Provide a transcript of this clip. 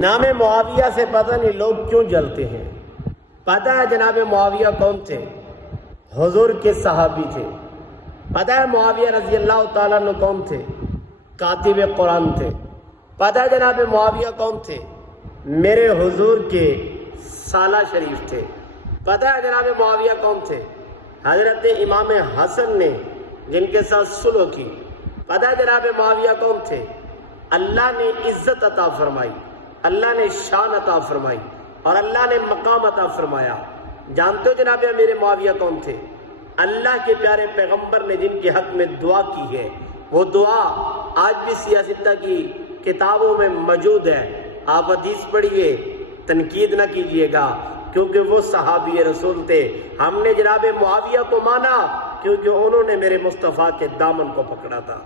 نام معاویہ سے پتہ نہیں لوگ کیوں جلتے ہیں۔ پتہ ہے جناب معاویہ کون تھے؟ حضور کے صحابی تھے۔ پتہ ہے معاویہ رضی اللہ تعالیٰ عنہ کون تھے؟ کاتب قرآن تھے۔ پتہ ہے جناب معاویہ کون تھے؟ میرے حضور کے سالہ شریف تھے۔ پتہ ہے جناب معاویہ کون تھے؟ حضرت امام حسن نے جن کے ساتھ صلح کی۔ پتہ ہے جناب معاویہ کون تھے؟ اللہ نے عزت عطا فرمائی، اللہ نے شان عطا فرمائی اور اللہ نے مقام عطا فرمایا۔ جانتے ہو جناب میرے معاویہ کون تھے؟ اللہ کے پیارے پیغمبر نے جن کے حق میں دعا کی ہے، وہ دعا آج بھی سیاستہ کی کتابوں میں موجود ہے۔ آپ حدیث پڑھیے، تنقید نہ کیجیے گا، کیونکہ وہ صحابی رسول تھے۔ ہم نے جناب معاویہ کو مانا کیونکہ انہوں نے میرے مصطفیٰ کے دامن کو پکڑا تھا۔